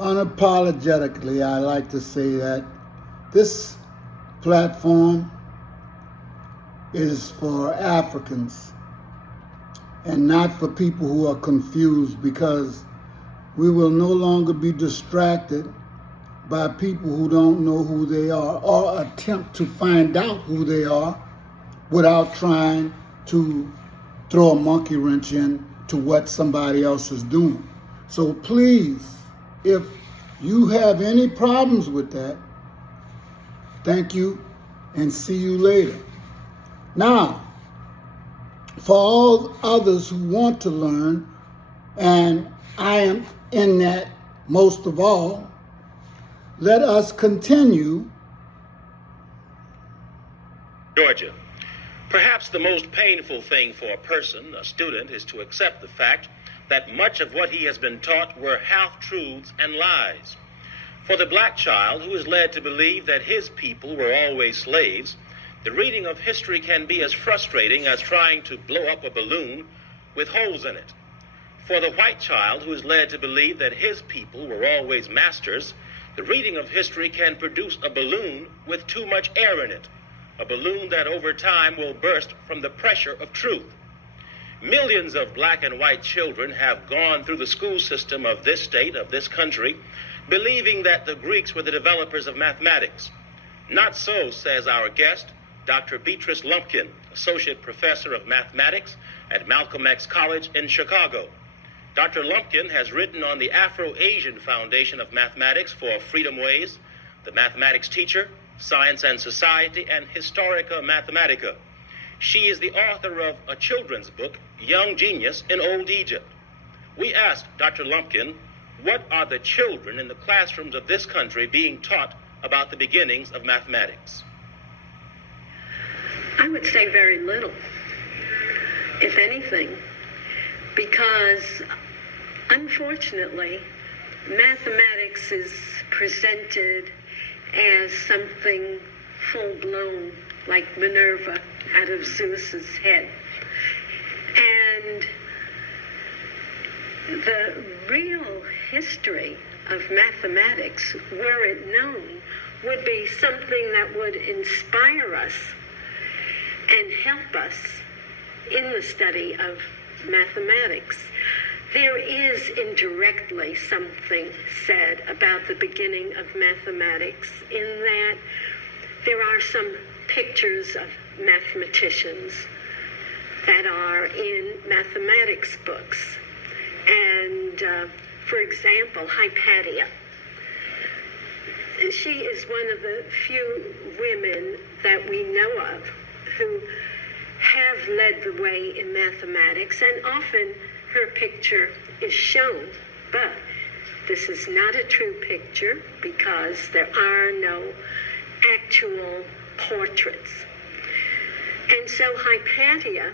Unapologetically, I like to say that this platform is for Africans and not for people who are confused, because we will no longer be distracted by people who don't know who they are or attempt to find out who they are without trying to throw a monkey wrench in to what somebody else is doing. So please, if you have any problems with that, thank you and see you later. Now, for all others who want to learn, and I am in that most of all, let us continue. Georgia. Perhaps the most painful thing for a person, a student, is to accept the fact that much of what he has been taught were half-truths and lies. For the black child who is led to believe that his people were always slaves, the reading of history can be as frustrating as trying to blow up a balloon with holes in it. For the white child who is led to believe that his people were always masters, the reading of history can produce a balloon with too much air in it, a balloon that over time will burst from the pressure of truth. Millions of black and white children have gone through the school system of this state, of this country, believing that the Greeks were the developers of mathematics. Not so, says our guest, Dr. Beatrice Lumpkin, Associate Professor of Mathematics at Malcolm X College in Chicago. Dr. Lumpkin has written on the Afro-Asian Foundation of Mathematics for Freedom Ways, The Mathematics Teacher, Science and Society, and Historica Mathematica. She is the author of a children's book, Young Genius in Old Egypt. We asked Dr. Lumpkin, what are the children in the classrooms of this country being taught about the beginnings of mathematics? I would say very little, if anything, because unfortunately, mathematics is presented as something full-blown, like Minerva out of Zeus's head. And the real history of mathematics, were it known, would be something that would inspire us and help us in the study of mathematics. There is indirectly something said about the beginning of mathematics, in that there are some pictures of mathematicians that are in mathematics books. And for example, Hypatia. She is one of the few women that we know of who have led the way in mathematics, and often her picture is shown, but this is not a true picture because there are no actual portraits. And so Hypatia,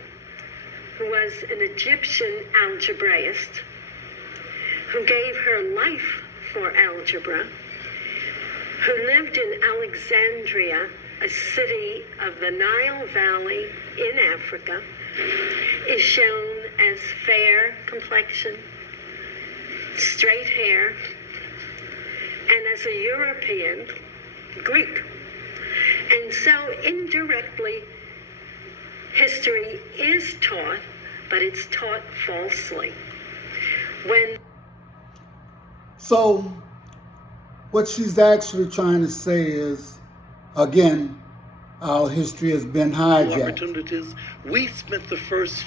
who was an Egyptian algebraist, who gave her life for algebra, who lived in Alexandria, a city of the Nile Valley in Africa, is shown as fair complexion, straight hair, and as a European Greek. And so indirectly, history is taught, but it's taught falsely. So what she's actually trying to say is, again, our history has been hijacked. Opportunities. We spent the first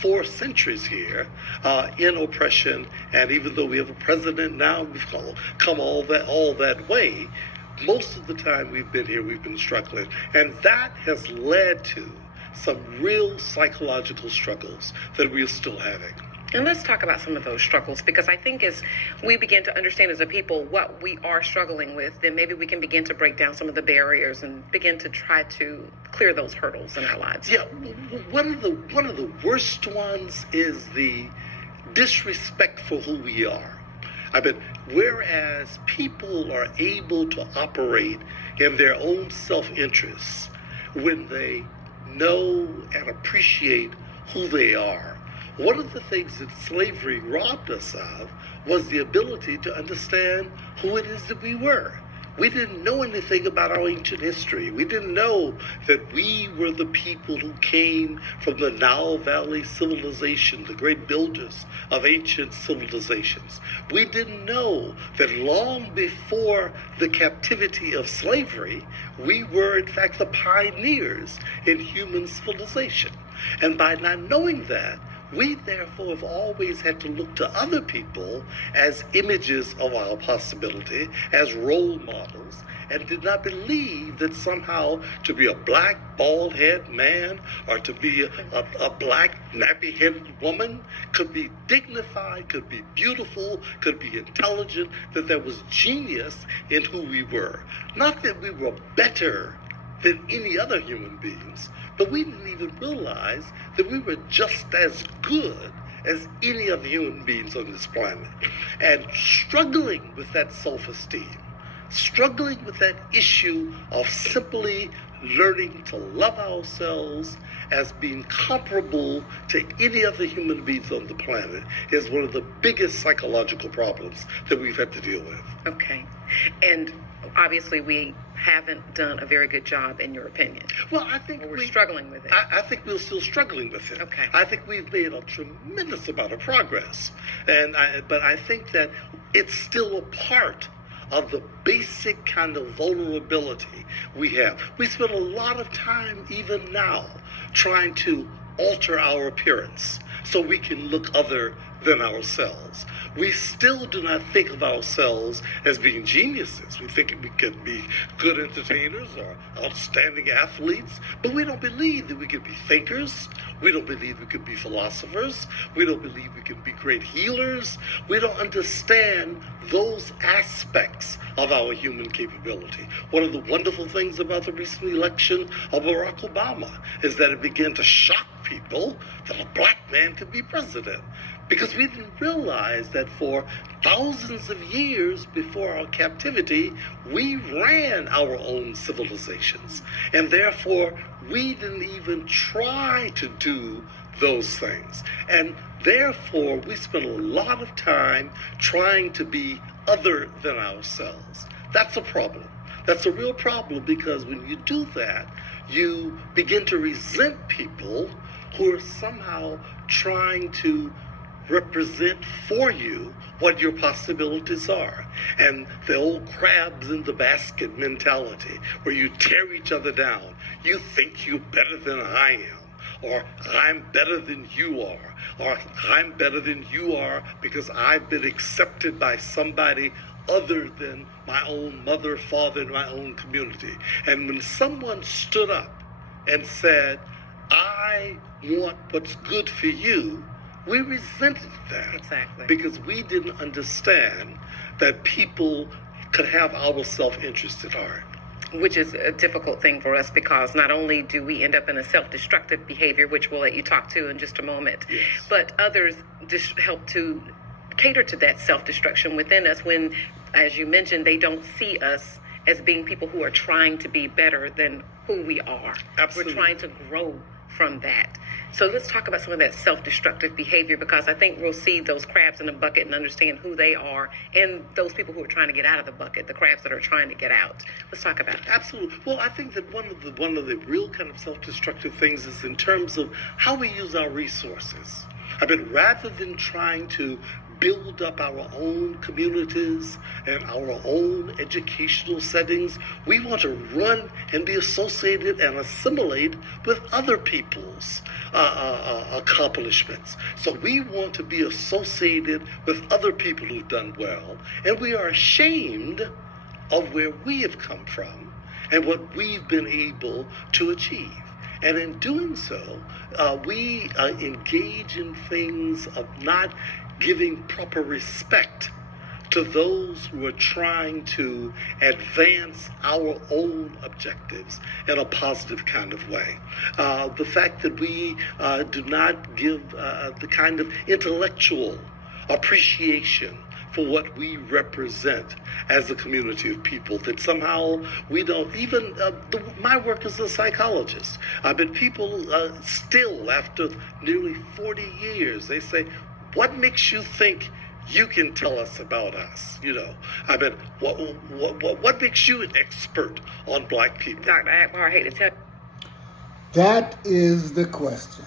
4 centuries here in oppression, and even though we have a president now, we've come all that way. Most of the time we've been here, we've been struggling, and that has led to some real psychological struggles that we're still having. And let's talk about some of those struggles, because I think as we begin to understand as a people what we are struggling with, then maybe we can begin to break down some of the barriers and begin to try to clear those hurdles in our lives. Yeah, one of the worst ones is the disrespect for who we are. I mean, whereas people are able to operate in their own self-interest when they know and appreciate who they are, One of the things that slavery robbed us of was the ability to understand who it is that we were. We didn't know anything about our ancient history. We didn't know that we were the people who came from the Nile Valley civilization, the great builders of ancient civilizations. We didn't know that long before the captivity of slavery, we were in fact the pioneers in human civilization. And by not knowing that, we therefore have always had to look to other people as images of our possibility, as role models, and did not believe that somehow to be a black, bald-headed man or to be a black, nappy-headed woman could be dignified, could be beautiful, could be intelligent, that there was genius in who we were. Not that we were better than any other human beings, but we didn't even realize that we were just as good as any other human beings on this planet. And struggling with that self-esteem, struggling with that issue of simply learning to love ourselves as being comparable to any other human beings on the planet is one of the biggest psychological problems that we've had to deal with. Okay. And obviously we haven't done a very good job, in your opinion. Well, I think we're struggling with it. I think we're still struggling with it. Okay. I think we've made a tremendous amount of progress, but I think that it's still a part of the basic kind of vulnerability we have. We spend a lot of time, even now, trying to alter our appearance so we can look other than ourselves. We still do not think of ourselves as being geniuses. We think we can be good entertainers or outstanding athletes, but we don't believe that we can be thinkers. We don't believe we can be philosophers. We don't believe we can be great healers. We don't understand those aspects of our human capability. One of the wonderful things about the recent election of Barack Obama is that it began to shock people that a black man could be president. Because we didn't realize that for thousands of years before our captivity, we ran our own civilizations. And therefore, we didn't even try to do those things. And therefore, we spent a lot of time trying to be other than ourselves. That's a problem. That's a real problem, because when you do that, you begin to resent people who are somehow trying to represent for you what your possibilities are. And the old crabs in the basket mentality, where you tear each other down. You think you're better than I am, or I'm better than you are, or I'm better than you are because I've been accepted by somebody other than my own mother, father, and my own community. And when someone stood up and said, I want what's good for you, we resented that. Exactly. Because we didn't understand that people could have our self-interest at heart. Which is a difficult thing for us, because not only do we end up in a self-destructive behavior, which we'll let you talk to in just a moment, yes, but others just help to cater to that self-destruction within us when, as you mentioned, they don't see us as being people who are trying to be better than who we are. Absolutely. We're trying to grow from that. So let's talk about some of that self-destructive behavior, because I think we'll see those crabs in the bucket and understand who they are, and those people who are trying to get out of the bucket, the crabs that are trying to get out. Let's talk about that. Absolutely. Well, I think that one of the real kind of self-destructive things is in terms of how we use our resources. I mean, rather than trying to build up our own communities and our own educational settings, we want to run and be associated and assimilate with other people's accomplishments. So we want to be associated with other people who've done well, and we are ashamed of where we have come from and what we've been able to achieve. And in doing so, we engage in things of not giving proper respect to those who are trying to advance our own objectives in a positive kind of way. The fact that we do not give the kind of intellectual appreciation for what we represent as a community of people, that somehow we don't even, my work as a psychologist, but people still, after nearly 40 years, they say, what makes you think you can tell us about us? You know, I mean, what makes you an expert on black people? Dr. Akbar, I hate to tell you. That is the question.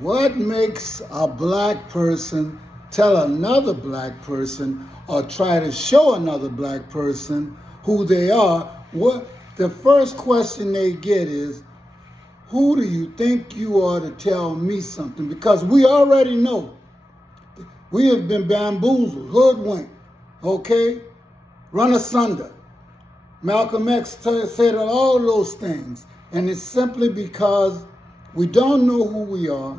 What makes a black person tell another black person or try to show another black person who they are? What the first question they get is, who do you think you are to tell me something? Because we already know. We have been bamboozled, hoodwinked, okay? Run asunder. Malcolm X said all those things. And it's simply because we don't know who we are.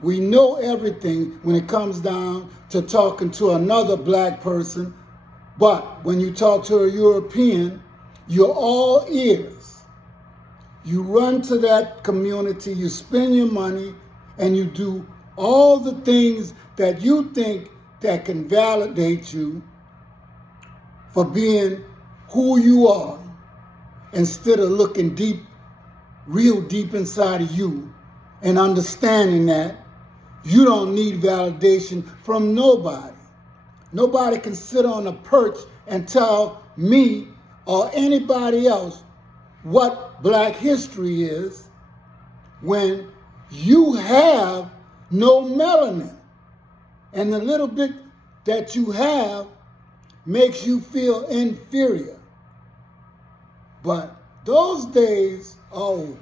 We know everything when it comes down to talking to another black person. But when you talk to a European, you're all ears. You run to that community, you spend your money, and you do all the things that you think that can validate you for being who you are, instead of looking deep, real deep inside of you and understanding that you don't need validation from nobody. Nobody can sit on a perch and tell me or anybody else what black history is when you have no melanin. And the little bit that you have makes you feel inferior. But those days are over.